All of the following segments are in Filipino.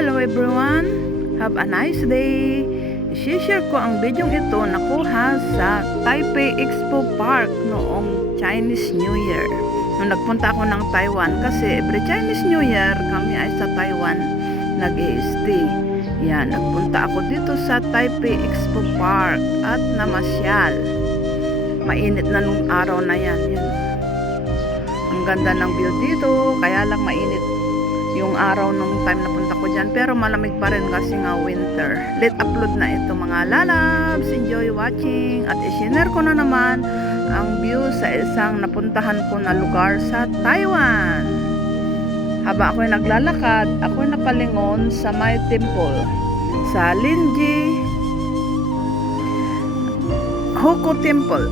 Hello everyone! Have a nice day! I-share ko ang video ito nakuha sa Taipei Expo Park noong Chinese New Year. Nung nagpunta ako ng Taiwan kasi every Chinese New Year kami ay sa Taiwan nag-i-stay. Yan, nagpunta ako dito sa Taipei Expo Park at namasyal. Mainit na nung araw na yan. Ang ganda ng view dito, kaya lang mainit yung araw nung time na punta ko dyan, pero malamig pa rin kasi nga winter. Let upload na ito mga lalabs. Enjoy watching at i-share ko na naman ang view sa isang napuntahan ko na lugar sa Taiwan. Habang ako'y naglalakad, ako'y napalingon sa may temple sa Linji Hoko Temple.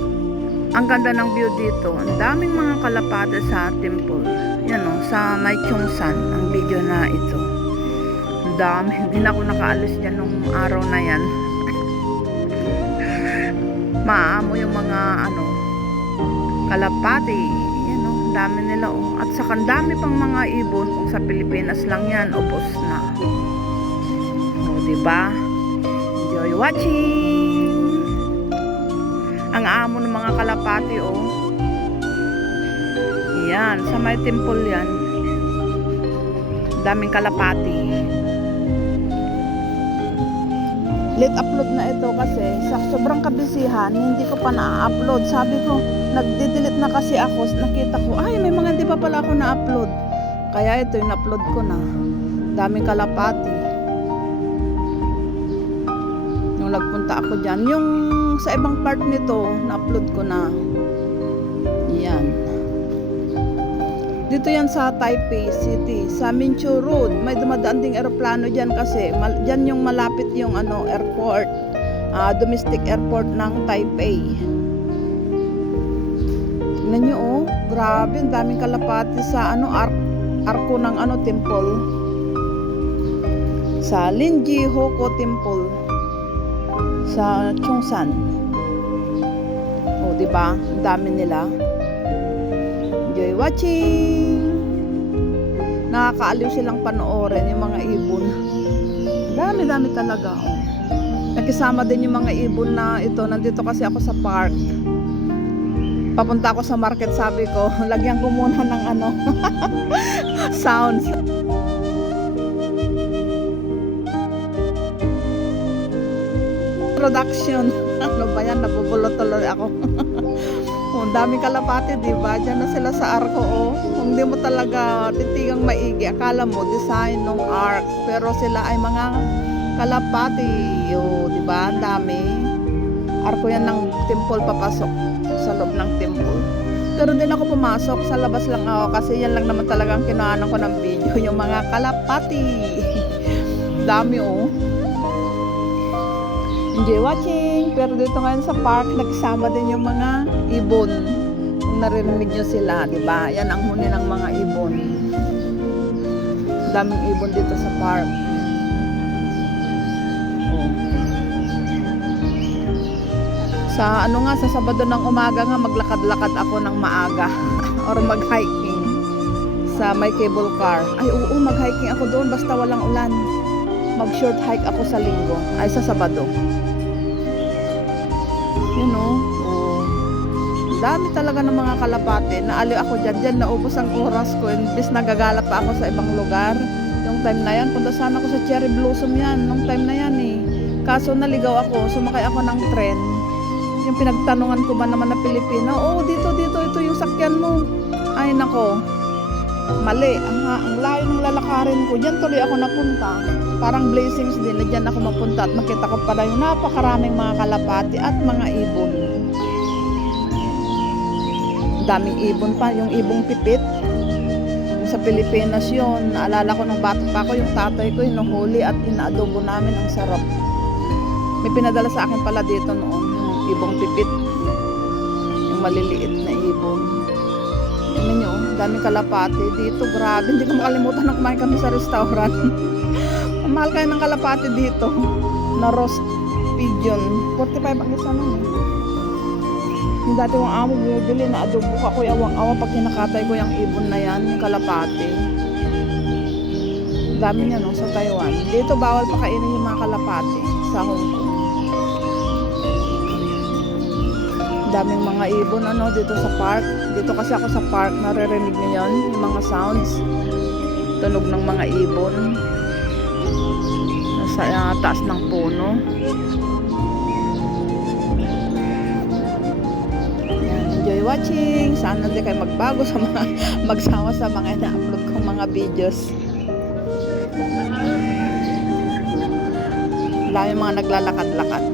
Ang ganda ng view dito. Ang daming mga kalapate sa temple. Yan o, sa may Chongsan ang video na ito. Ang dami. Hindi na ako nakaalis dyan nung araw na yan. Maamo yung mga kalapate. Yan o, dami nila o. At saka dami pang mga ibon. Kung sa Pilipinas lang yan, upos na. O, diba? Enjoy watching! Ang amo ng mga kalapati yan, sa may temple yan. Daming kalapati. Let upload na ito kasi sa sobrang kabisihan hindi ko pa na-upload. Sabi ko, nagde-delete na kasi ako. Nakita ko, ay may mga hindi pa pala ako na-upload. Kaya ito yung upload ko na. Daming kalapati. Nung nagpunta ako dyan, yung sa ibang part nito, na-upload ko na. Yan. Dito yan sa Taipei City, sa Minchu Road. May dumadaan ding eroplano dyan kasi dyan yung malapit yung airport, domestic airport ng Taipei. Tingnan nyo grabe, ang daming kalapati sa arko ng temple. Sa Linji Hoko Temple sa Chongsan. Diba? Ang dami nila. Enjoy watching! Nakakaaliw silang panoorin yung mga ibon. Dami-dami talaga. Nakisama din yung mga ibon na ito. Nandito kasi ako sa park. Papunta ako sa market, sabi ko, lagyan ko muna ng sounds. Production. Ano ba yan? Nabubulot tuloy ako. Ang daming kalapati, diba? Diyan na sila sa arko, Kung di mo talaga titigang maigi, akala mo design ng ark. Pero sila ay mga kalapati. Diba? Ang dami. Arko yan ng temple papasok sa loob ng temple. Pero din ako pumasok. Sa labas lang ako kasi yan lang naman talagang kinaanan ko ng video. Yung mga kalapati. Dami, Enjoy watching! Pero dito ngayon sa park, nagsama din yung mga ibon. Kung narinig nyo sila, diba? Yan ang huni ng mga ibon. Daming ibon dito sa park. Sa sa Sabado ng umaga nga, maglakad-lakad ako ng maaga. Or mag-hiking. Sa may cable car. Ay, oo, mag-hiking ako doon basta walang ulan. Mag-short hike ako sa Linggo. Ay, sa Sabado. Dami talaga ng mga kalapate. Naaliw ako dyan, naubos ang oras ko. Imbis nagagala pa ako sa ibang lugar. Yung time na yan, punta sana ako sa Cherry Blossom yan. Nung time na yan Kaso naligaw ako, sumakay ako ng tren. Yung pinagtanungan ko ba naman na Pilipina, dito, ito yung sakyan mo. Ay, nako. Mali. Ang layo ng lalakarin ko. Diyan tuloy ako napunta. Parang blessings din na dyan ako mapunta at makita ko pala yung napakaraming mga kalapati at mga ibon. Daming ibon pa, yung ibong pipit. Sa Pilipinas yun, naalala ko nung bata pa ako, yung tatay ko hinuhuli at inaadobo namin, ang sarap. May pinadala sa akin pala dito noon, yung ibong pipit. Yung maliliit na ibon. Tingnan nyo, daming kalapati dito, grabe. Hindi ko makalimutan na kumain kami sa restaurant. Mahal kayo ng kalapati dito na roast pigeon. 45 ang isa nun Yung dati kong amo bumibili na adobo ka ko awang-awang pag kinakatay ko yung ibon na yan, yung kalapati. Dami niya no, sa Taiwan. Dito bawal pa kainin yung mga kalapati sa Hong Kong. Daming mga ibon ano dito sa park. Dito kasi ako sa park, naririnig niyo yun, yung mga sounds. Tunog ng mga ibon. Nasa taas ng puno. Yan, enjoy watching. Sana hindi kayo magbago sa mga magsawa sa mga ina-upload kong mga videos. Dami mga naglalakad-lakad.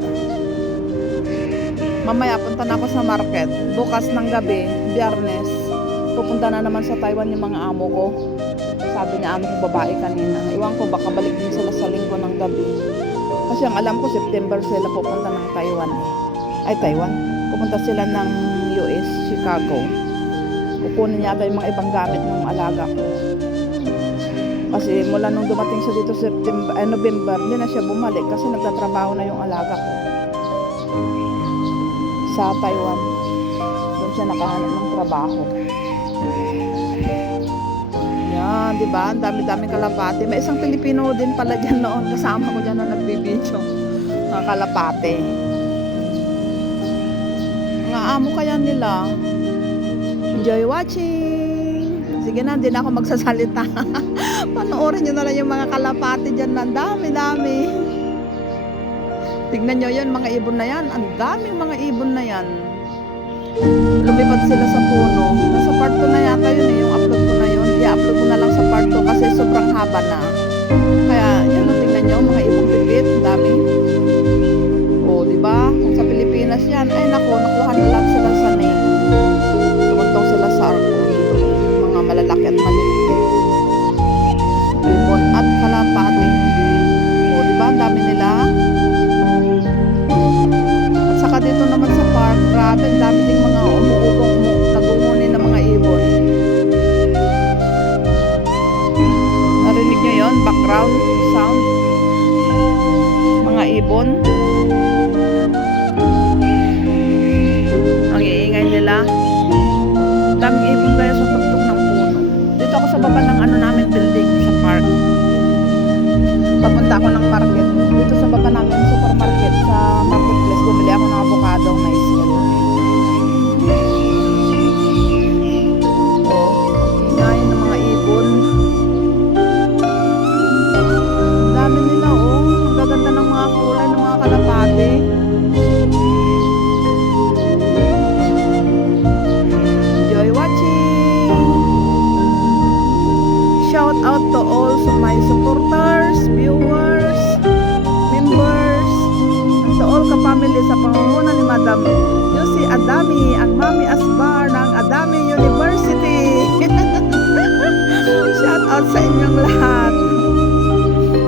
Mamaya punta na ako sa market. Bukas ng gabi, Biyernes, pupunta na naman sa Taiwan yung mga amo ko. Sabi niya amo kong babae kanina. Iwan ko baka balik din sila sa linggo ng gabi. Kasi ang alam ko September sila pupunta ng Taiwan. Ay Taiwan. Pupunta sila ng US, Chicago. Kukunin niya ata yung mga ibang gamit ng alaga ko. Kasi mula nung dumating siya dito November, hindi na siya bumalik kasi nagtatrabaho na yung alaga ko sa Taiwan. Doon siya nakahanap ng trabaho. Yan, di ba? Ang dami-daming kalapate. May isang Pilipino din pala dyan noon. Kasama ko dyan na nagbibidyo. Mga kalapate. Mga amo kaya nila. Enjoy watching. Sige na, hindi na ako magsasalita. Panoorin nyo na lang yung mga kalapate dyan na dami-dami. Tignan nyo yan, mga ibon na yan. Ang daming mga ibon na yan. Lumipad sila sa puno. Nasa part 2 na yata yun eh, yung upload ko na yun. I-upload ko na lang sa part 2 kasi sobrang haba na. Kaya, yan, tignan nyo, mga ibong pipit. Dami. O, diba? Kung sa Pilipinas yan, ay naku, nakuha na lang sila sa name. Tumutong sila sa arco. Mga malalaki at maliliit. Ibon at kalapati. O, diba? Ang dami nila. At saka dito naman sa park, grabe, ang dami ding mga umuugong nagungunin ng mga ibon. Narinig nyo yun? Background sound. Mga ibon. Ang iingay nila. Daming ibon kaya sa tuktok ng puno. Dito ako sa baba ng ano namin building sa park. Papunta ako ng market. Dito sa baba namin supermarket sa marketplace. Bumili ako ng avocado na isyan. Oh, ingay ng mga ibon. Ang dami nila oh. Ang gaganda ng mga kulay ng mga kalapate. Enjoy watching. Shout out to all my supporters, viewers, members, and to all ka-family sa pangunguna ni Madam Yusi Adami, ang Mami Asbar ng Adami University. Shout out sa inyong lahat.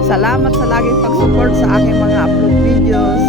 Salamat sa laging pag-support sa aking mga upload videos.